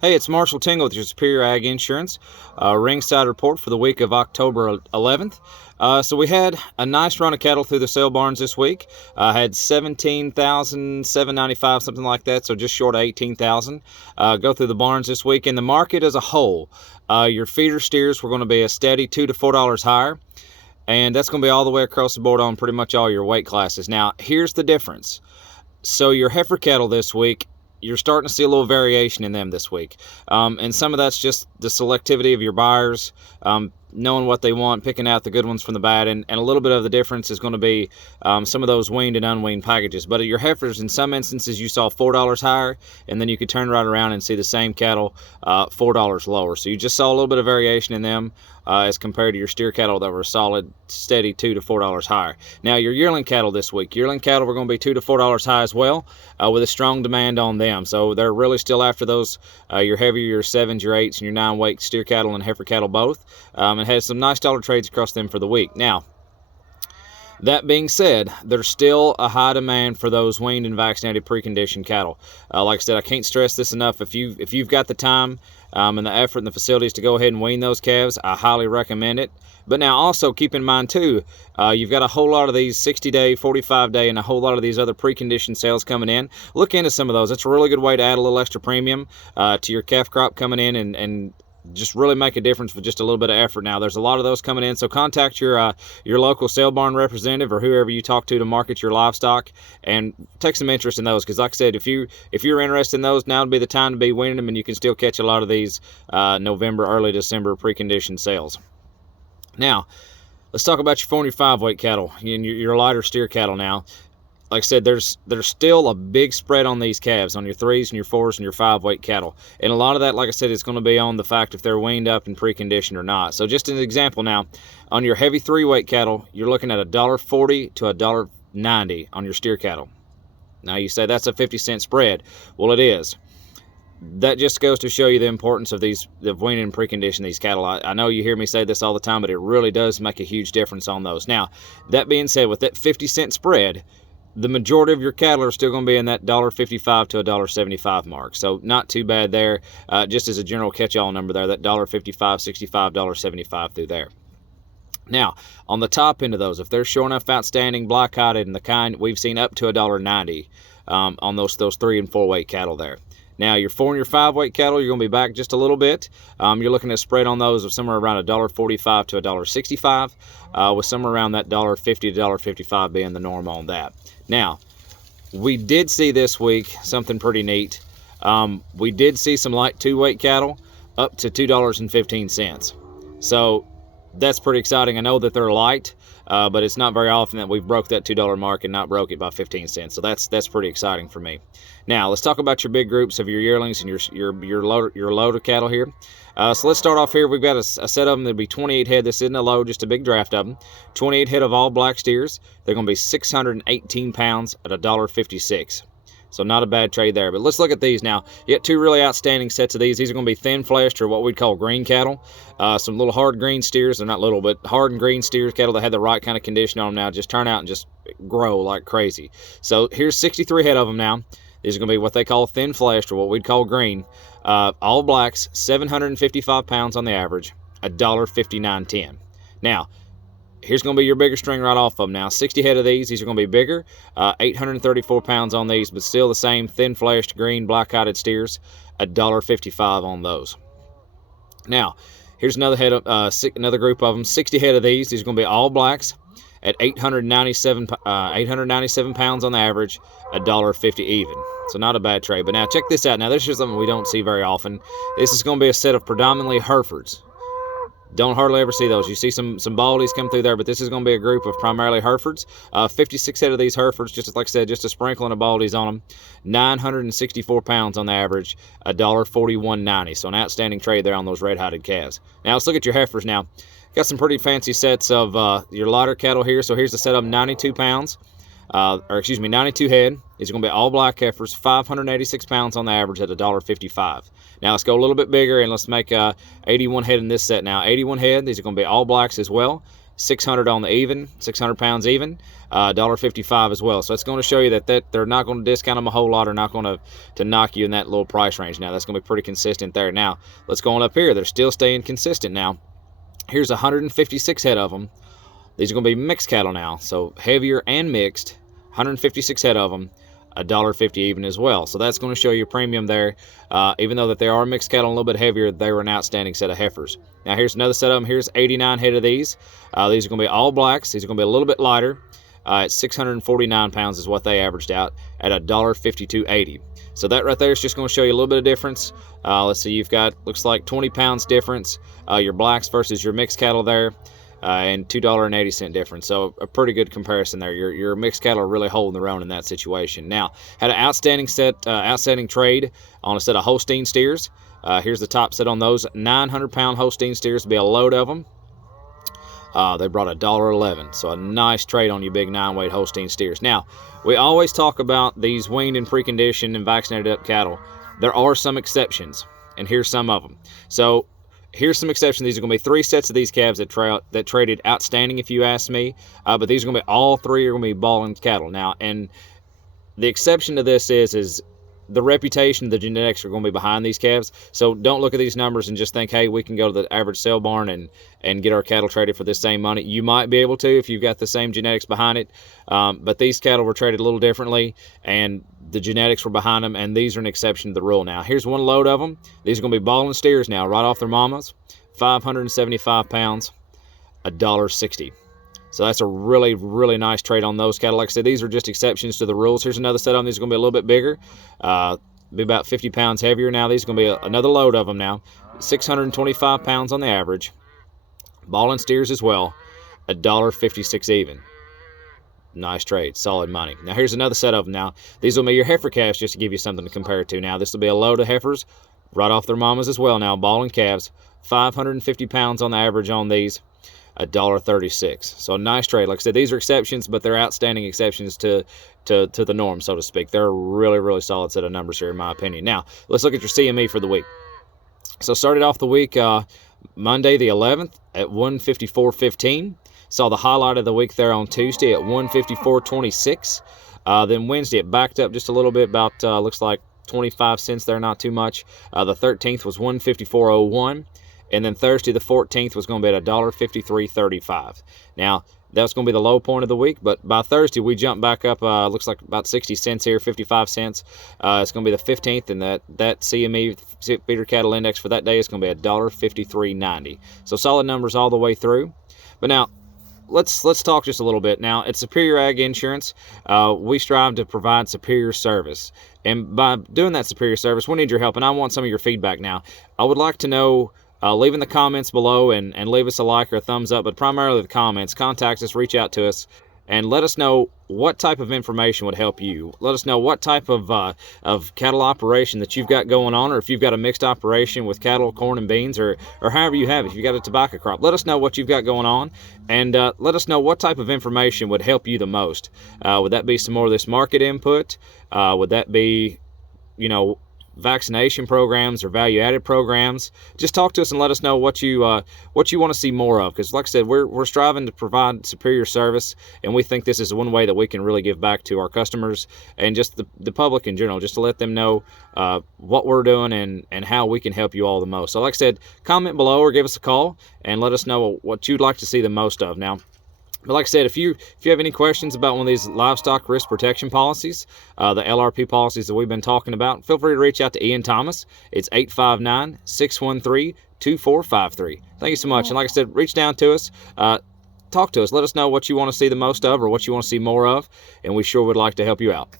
Hey, it's Marshall Tingle with your Superior Ag Insurance Ringside report for the week of October 11th. So we had a nice run of cattle through the sale barns this week. Had 17,795, something like that, so just short of 18,000 go through the barns this week. In the market as a whole, your feeder steers were going to be a steady $2 to $4 higher, and that's going to be all the way across the board on pretty much all your weight classes. Now, here's the difference. So your heifer cattle this week, you're starting to see a little variation in them this week. And some of that's just the selectivity of your buyers, knowing what they want, picking out the good ones from the bad, and a little bit of the difference is going to be some of those weaned and unweaned packages. But at your heifers, in some instances, you saw $4 higher, and then you could turn right around and see the same cattle $4 lower. So you just saw a little bit of variation in them as compared to your steer cattle that were solid, steady $2 to $4 higher. Now, your yearling cattle this week, yearling cattle were going to be $2 to $4 high as well, with a strong demand on them. So they're really still after those, your heavier, your 7s, your 8s, and your 9-weight steer cattle and heifer cattle both, and has some nice dollar trades across them for the week. Now, that being said, there's still a high demand for those weaned and vaccinated preconditioned cattle. Like I said, I can't stress this enough. If you've got the time and the effort and the facilities to go ahead and wean those calves, I highly recommend it. But now also keep in mind too, you've got a whole lot of these 60-day, 45-day, and a whole lot of these other preconditioned sales coming in. Look into some of those. It's a really good way to add a little extra premium to your calf crop coming in and just really make a difference with just a little bit of effort. Now, there's a lot of those coming in, so contact your local sale barn representative or whoever you talk to market your livestock, and take some interest in those. Because, like I said, if you're interested in those, now would be the time to be weaning them, and you can still catch a lot of these November, early December preconditioned sales. Now, let's talk about your 4 and your 5-weight cattle and your lighter steer cattle. Now, like I said, there's still a big spread on these calves, on your 3s and your 4s and your 5-weight cattle. And a lot of that, like I said, is going to be on the fact if they're weaned up and preconditioned or not. So just an example now, on your heavy 3-weight cattle, you're looking at $1.40 to $1.90 on your steer cattle. Now you say that's a 50-cent spread. Well, it is. That just goes to show you the importance of weaning and preconditioning these cattle. I know you hear me say this all the time, but it really does make a huge difference on those. Now, that being said, with that 50-cent spread, the majority of your cattle are still going to be in that $1.55 to $1.75 mark. So not too bad there, just as a general catch-all number there, that $1.55, $65, $1.75 through there. Now, on the top end of those, if they're sure enough outstanding, black-hided, and the kind, we've seen up to $1.90 on those 3 and 4-weight cattle there. Now, your 4 and your 5-weight cattle, you're going to be back just a little bit. You're looking at a spread on those of somewhere around $1.45 to $1.65, with somewhere around that $1.50 to $1.55 being the norm on that. Now, we did see this week something pretty neat. We did see some light 2-weight cattle up to $2.15. So that's pretty exciting. I know that they're light, but it's not very often that we've broke that $2 mark and not broke it by 15 cents. So that's pretty exciting for me. Now, let's talk about your big groups of your yearlings and your load cattle here. So let's start off here. We've got a set of them that'll be 28 head. This isn't a load, just a big draft of them. 28 head of all black steers. They're going to be 618 pounds at $1.56. So not a bad trade there. But let's look at these now. You got 2 really outstanding sets of these. These are going to be thin-fleshed, or what we'd call green cattle. Some little hard green steers. They're not little, but hard and green steers, cattle that had the right kind of condition on them now. Just turn out and just grow like crazy. So here's 63 head of them now. These are going to be what they call thin-fleshed, or what we'd call green. All blacks, 755 pounds on the average, $1.59.10. Now, here's going to be your bigger string right off of them now. 60 head of these. These are going to be bigger. 834 pounds on these, but still the same thin-fleshed, green, black-hided steers. $1.55 on those. Now, here's another group of them. 60 head of these. These are going to be all blacks at 897 pounds on the average, $1.50 even. So not a bad trade. But now check this out. Now this is something we don't see very often. This is going to be a set of predominantly Herefords. Don't hardly ever see those. You see some Baldies come through there, but this is going to be a group of primarily Herefords. 56 head of these Herefords, just like I said, just a sprinkling of Baldies on them. 964 pounds on the average, $1.41.90. So an outstanding trade there on those red-hided calves. Now let's look at your heifers now. Got some pretty fancy sets of your lighter cattle here. So here's the set of 92 pounds. 92 head. These are going to be all black heifers, 586 pounds on the average at $1.55. Now let's go a little bit bigger and let's make 81 head in this set now. 81 head. These are going to be all blacks as well. 600 on the even, 600 pounds even, $1.55 as well. So it's going to show you that they're not going to discount them a whole lot, or not going to knock you in that little price range. Now that's going to be pretty consistent there. Now let's go on up here. They're still staying consistent. Now here's 156 head of them. These are going to be mixed cattle now, so heavier and mixed. 156 head of them, $1.50 even as well. So that's going to show you a premium there. Even though that they are mixed cattle, a little bit heavier, they were an outstanding set of heifers. Now here's another set of them. Here's 89 head of these. These are going to be all blacks. These are going to be a little bit lighter. At 649 pounds is what they averaged out at $1.5280. So that right there is just going to show you a little bit of difference. Let's see, you've got, looks like 20 pounds difference, your blacks versus your mixed cattle there. And $2.80 difference. So a pretty good comparison there. Your mixed cattle are really holding their own in that situation. Now, had an outstanding trade on a set of Holstein steers. Here's the top set on those 900-pound Holstein steers to be a load of them. They brought $1.11. So a nice trade on your big 9-weight Holstein steers. Now, we always talk about these weaned and preconditioned and vaccinated up cattle. There are some exceptions, and here's some of them. So here's some exceptions. These are going to be 3 sets of these calves that traded outstanding, if you ask me. But these are going to be, all 3 are going to be balling cattle. Now, and the exception to this is the reputation, the genetics are going to be behind these calves. So don't look at these numbers and just think, hey, we can go to the average sale barn and get our cattle traded for this same money. You might be able to if you've got the same genetics behind it. But these cattle were traded a little differently, and the genetics were behind them, and these are an exception to the rule. Now, here's one load of them. These are going to be balling steers now, right off their mamas. 575 pounds, $1.60. So that's a really, really nice trade on those cattle. Like I said, these are just exceptions to the rules. Here's another set of them. These are going to be a little bit bigger, be about 50 pounds heavier. Now these are going to be another load of them now. 625 pounds on the average. Balling steers as well, $1.56 even. Nice trade, solid money. Now here's another set of them now. These will be your heifer calves, just to give you something to compare it to. Now this will be a load of heifers right off their mamas as well now, balling calves. 550 pounds on the average on these, $1.36. So a nice trade. Like I said, these are exceptions, but they're outstanding exceptions to the norm, so to speak. They're a really, really solid set of numbers here, in my opinion. Now, let's look at your CME for the week. So started off the week Monday the 11th at 154.15. Saw the highlight of the week there on Tuesday at 154.26. Then Wednesday it backed up just a little bit, about looks like 25 cents there, not too much. The 13th was 154.01. And then Thursday the 14th was going to be at $1.5335. Now, that's going to be the low point of the week, but by Thursday we jumped back up, looks like about 60 cents here, 55 cents. It's going to be the 15th, and that CME feeder cattle index for that day is going to be $1.5390. So solid numbers all the way through. But now, let's talk just a little bit. Now, at Superior Ag Insurance, we strive to provide superior service. And by doing that superior service, we need your help, and I want some of your feedback now. I would like to know, leave in the comments below and leave us a like or a thumbs up, but primarily the comments. Contact us, reach out to us, and let us know what type of information would help you. Let us know what type of cattle operation that you've got going on, or if you've got a mixed operation with cattle, corn, and beans, or however you have it. If you've got a tobacco crop, let us know what you've got going on, and let us know what type of information would help you the most. Would that be some more of this market input? Would that be, vaccination programs or value-added programs? Just talk to us and let us know what you want to see more of, because like I said, we're striving to provide superior service, and we think this is one way that we can really give back to our customers and just the public in general, just to let them know what we're doing and how we can help you all the most. So like I said, comment below or give us a call and let us know what you'd like to see the most of. Now, but like I said, if you have any questions about one of these livestock risk protection policies, the LRP policies that we've been talking about, feel free to reach out to Ian Thomas. It's 859-613-2453. Thank you so much. And like I said, reach down to us, talk to us, let us know what you want to see the most of or what you want to see more of, and we sure would like to help you out.